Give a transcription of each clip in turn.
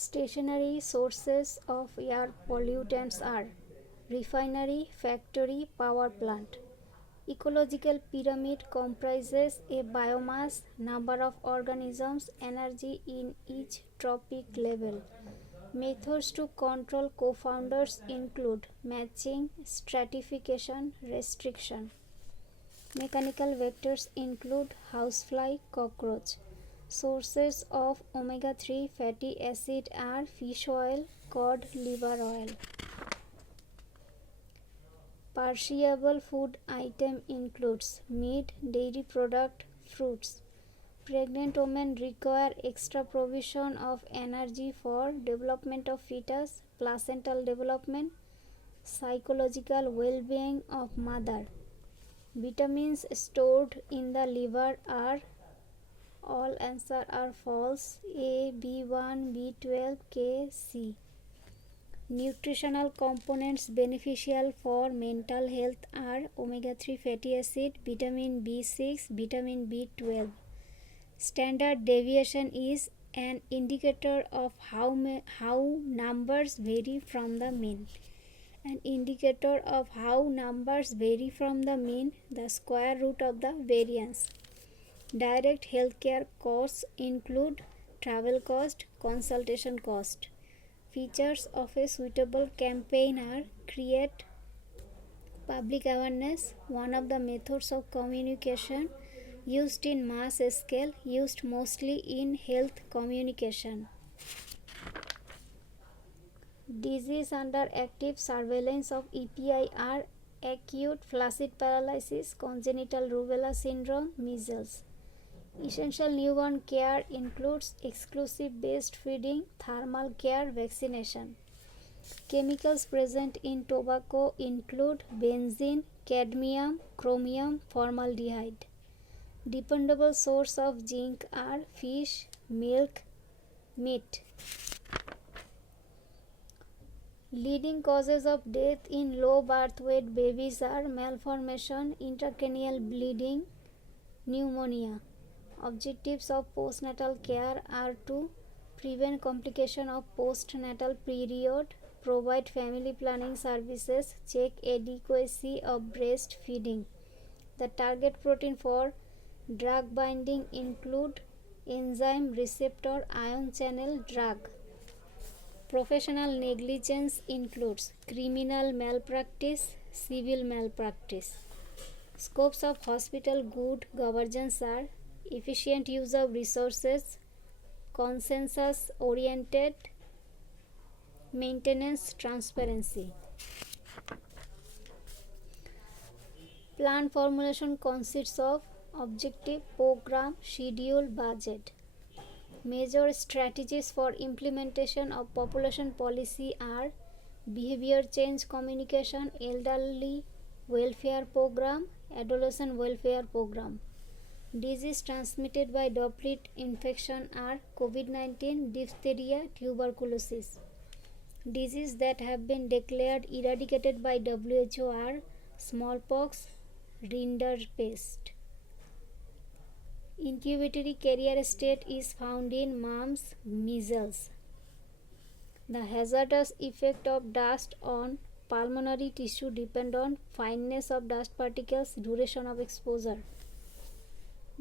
Stationary sources of air pollutants are refinery, factory, power plant. Ecological pyramid comprises a biomass, number of organisms, energy in each trophic level. Methods to control co-founders include matching, stratification, restriction. Mechanical vectors include housefly, cockroach. Sources of omega-3 fatty acid are fish oil, cod liver oil. Perishable food item includes meat, dairy product, fruits. Pregnant women require extra provision of energy for development of fetus, placental development, psychological well-being of mother. Vitamins stored in the liver are all answer are false. A, B1, B12, K, C. Nutritional components beneficial for mental health are omega-3 fatty acid, vitamin B6, vitamin B12. Standard deviation is an indicator of how numbers vary from the mean. An indicator of how numbers vary from the mean, the square root of the variance. Direct healthcare costs include travel cost, consultation cost. Features of a suitable campaign are create public awareness, one of the methods of communication used in mass scale, used mostly in health communication. Disease under active surveillance of EPI are acute flaccid paralysis, congenital rubella syndrome, measles. Essential newborn care includes exclusive breast feeding, thermal care, vaccination. Chemicals present in tobacco include benzene, cadmium, chromium, formaldehyde. Dependable source of zinc are fish, milk, meat. Leading causes of death in low birth weight babies are malformation, intracranial bleeding, pneumonia. Objectives of postnatal care are to prevent complication of postnatal period, provide family planning services, check adequacy of breastfeeding. The target protein for drug binding include enzyme receptor ion channel drug. Professional negligence includes criminal malpractice, civil malpractice. Scopes of hospital good governance are efficient use of resources, consensus oriented maintenance, transparency. Plan formulation consists of objective, program, schedule, budget. Major strategies for implementation of population policy are behavior change communication, elderly welfare program, adolescent welfare program. Disease transmitted by droplet infection are COVID-19, diphtheria, tuberculosis. Diseases that have been declared eradicated by WHO are smallpox, rinderpest. Incubatory carrier state is found in mumps, measles. The hazardous effect of dust on pulmonary tissue depend on fineness of dust particles, duration of exposure.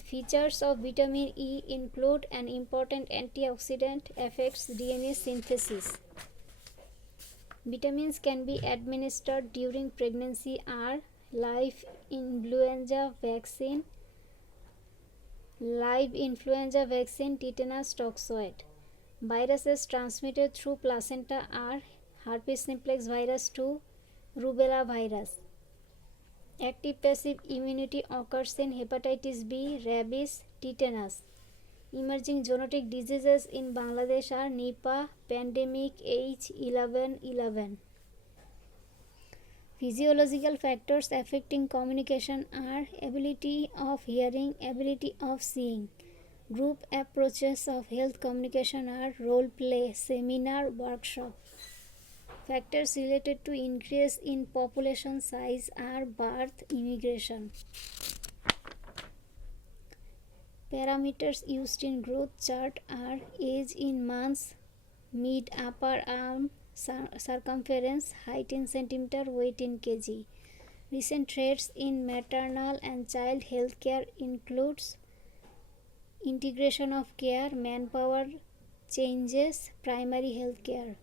Features of vitamin E include an important antioxidant, affects DNA synthesis. Vitamins can be administered during pregnancy are live influenza vaccine, tetanus toxoid. Viruses transmitted through placenta are herpes simplex virus 2, rubella virus. Active passive immunity occurs in hepatitis B, rabies, tetanus. Emerging zoonotic diseases in Bangladesh are Nipah, pandemic H1111. Physiological factors affecting communication are ability of hearing, ability of seeing. Group approaches of health communication are role play, seminar, workshop. Factors related to increase in population size are birth, immigration. Parameters used in growth chart are age in months, mid upper arm circumference, height in centimeter, weight in kg. Recent trends in maternal and child health care includes integration of care, manpower changes, primary health care.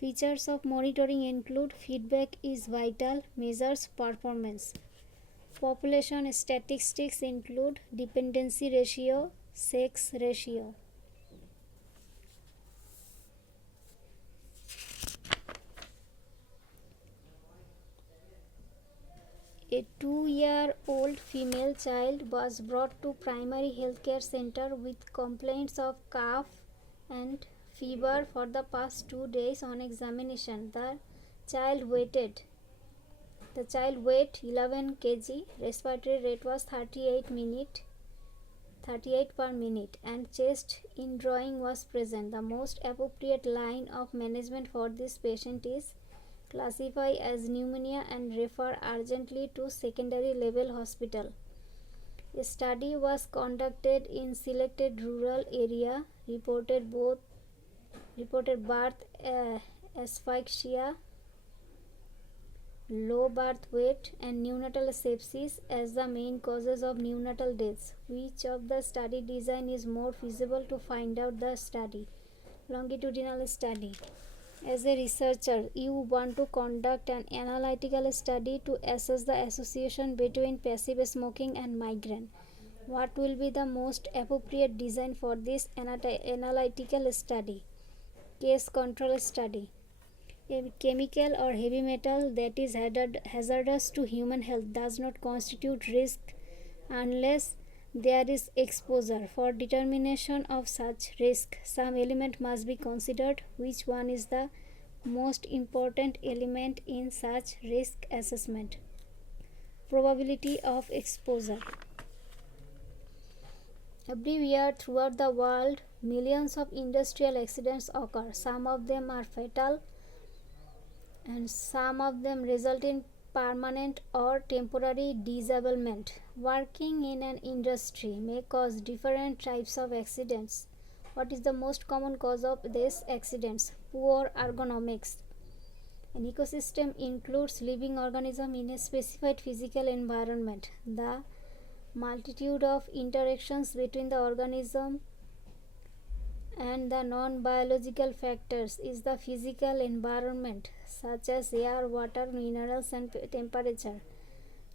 Features of monitoring include feedback is vital, measures performance. Population statistics include dependency ratio, sex ratio. A 2-year-old female child was brought to primary healthcare center with complaints of cough and fever for the past 2 days. On examination, the child weighed 11 kg, respiratory rate was 38 per minute, and chest indrawing was present. The most appropriate line of management for this patient is classify as pneumonia and refer urgently to secondary level hospital. A study was conducted in selected rural area, reported birth asphyxia, low birth weight, and neonatal sepsis as the main causes of neonatal deaths. Which of the study design is more feasible to find out the study? Longitudinal study. As a researcher, you want to conduct an analytical study to assess the association between passive smoking and migraine. What will be the most appropriate design for this analytical study? Case control study. A chemical or heavy metal that is hazardous to human health does not constitute risk unless there is exposure. For determination of such risk, some element must be considered. Which one is the most important element in such risk assessment? Probability of exposure. Every year throughout the world, millions of industrial accidents occur. Some of them are fatal and some of them result in permanent or temporary disablement. Working in an industry may cause different types of accidents. What is the most common cause of these accidents? Poor ergonomics. An ecosystem includes living organisms in a specified physical environment. The multitude of interactions between the organism and the non-biological factors is the physical environment, such as air, water, minerals, and temperature,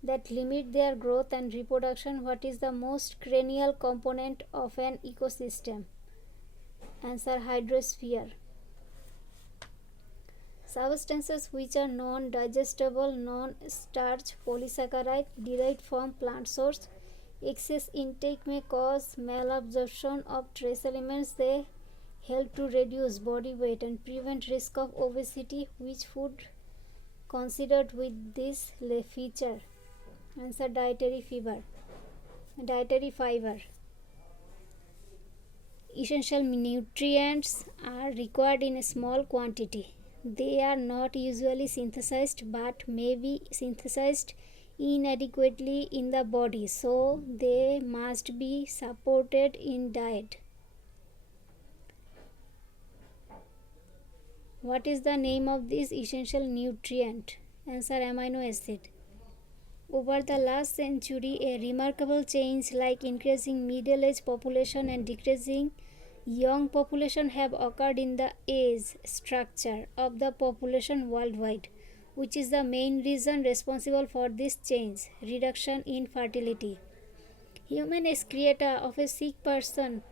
that limit their growth and reproduction. What is the most cranial component of an ecosystem? Answer: hydrosphere. Substances which are non-digestible, non-starch polysaccharide derived from plant source. Excess intake may cause malabsorption of trace elements. They help to reduce body weight and prevent risk of obesity. Which food considered with this feature? Answer: dietary fiber. Essential nutrients are required in a small quantity. They are not usually synthesized but may be synthesized inadequately in the body, so they must be supported in diet. What is the name of this essential nutrient? Answer: amino acid. Over the last century, a remarkable change like increasing middle-aged population and decreasing young population have occurred in the age structure of the population worldwide. Which is the main reason responsible for this change? Reduction in fertility. Human excreta of a sick person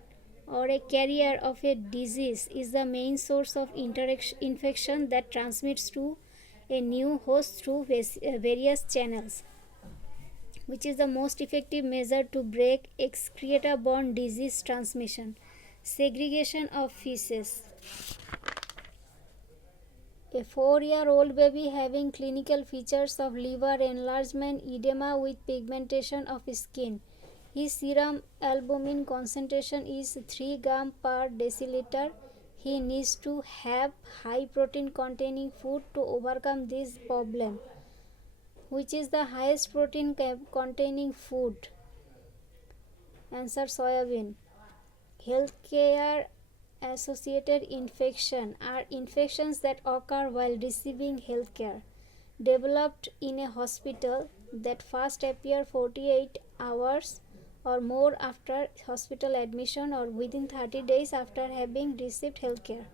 or a carrier of a disease is the main source of infection that transmits to a new host through various channels. Which is the most effective measure to break excreta-borne disease transmission? Segregation of feces. A 4-year-old baby having clinical features of liver enlargement, edema with pigmentation of skin. His serum albumin concentration is 3 grams per deciliter. He needs to have high protein containing food to overcome this problem. Which is the highest protein containing food? Answer: soybean. Healthcare associated infection are infections that occur while receiving healthcare, developed in a hospital that first appear 48 hours or more after hospital admission or within 30 days after having received healthcare.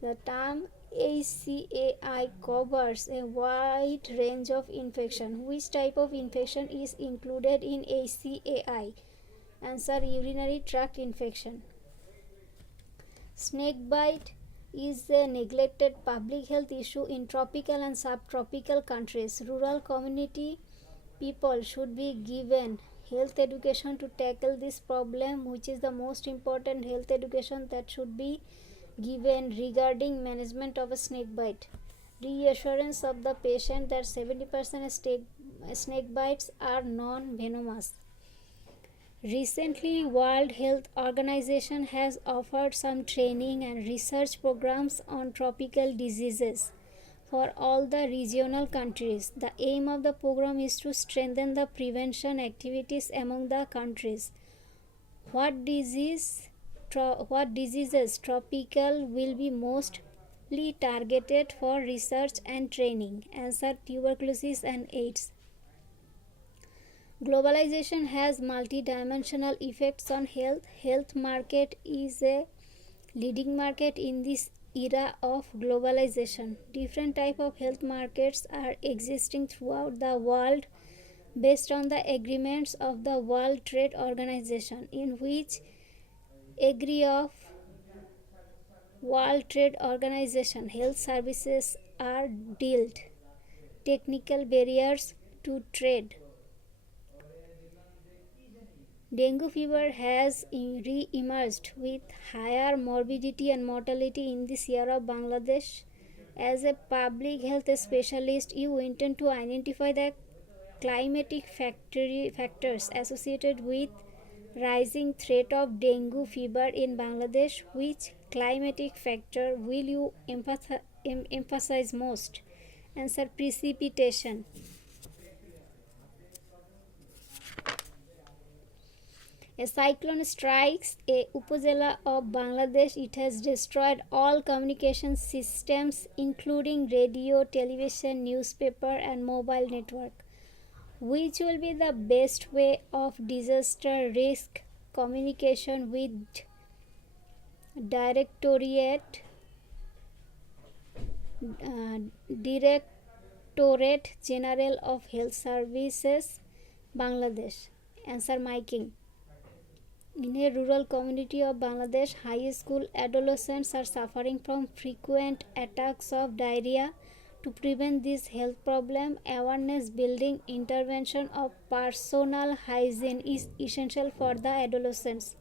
The term ACAI covers a wide range of infection. Which type of infection is included in ACAI? Answer: urinary tract infection. Snake bite is a neglected public health issue in tropical and subtropical countries. Rural community people should be given health education to tackle this problem, which is the most important health education that should be given regarding management of a snake bite. Reassurance of the patient that 70% snake bites are non-venomous. Recently, World Health Organization has offered some training and research programs on tropical diseases for all the regional countries. The aim of the program is to strengthen the prevention activities among the countries. What diseases tropical will be mostly targeted for research and training? Answer: tuberculosis and AIDS. Globalization has multidimensional effects on health. Health market is a leading market in this era of globalization. Different type of health markets are existing throughout the world based on the agreements of the World Trade Organization, in which agree of World Trade Organization health services are dealt. Technical barriers to trade. Dengue fever has re-emerged with higher morbidity and mortality in this year of Bangladesh. As a public health specialist, you intend to identify the climatic factors associated with rising threat of dengue fever in Bangladesh. Which climatic factor will you emphasize most? Answer: precipitation. A cyclone strikes a upazila of Bangladesh. It has destroyed all communication systems including radio, television, newspaper and mobile network. Which will be the best way of disaster risk communication with Directorate General of Health Services, Bangladesh? Answer: miking. In a rural community of Bangladesh, high school adolescents are suffering from frequent attacks of diarrhea. To prevent this health problem, awareness building intervention of personal hygiene is essential for the adolescents.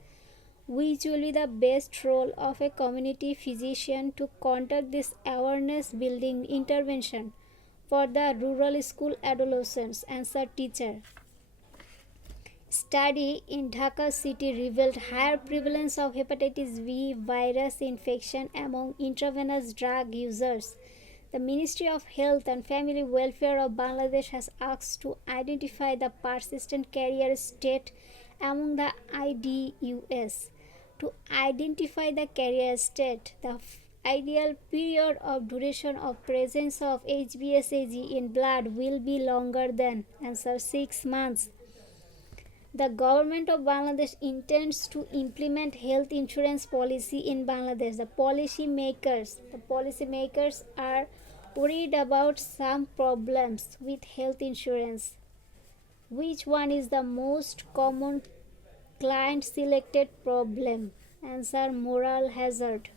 Which will be the best role of a community physician to conduct this awareness building intervention for the rural school adolescents? Answer: teacher. Study in Dhaka city revealed higher prevalence of hepatitis B virus infection among intravenous drug users. The Ministry of Health and Family Welfare of Bangladesh has asked to identify the persistent carrier state among the IDUs. To identify the carrier state, the ideal period of duration of presence of HBsAg in blood will be longer than. Answer: 6 months. The government of Bangladesh intends to implement health insurance policy in Bangladesh. The policymakers are worried about some problems with health insurance. Which one is the most common client selected problem? Answer: moral hazard.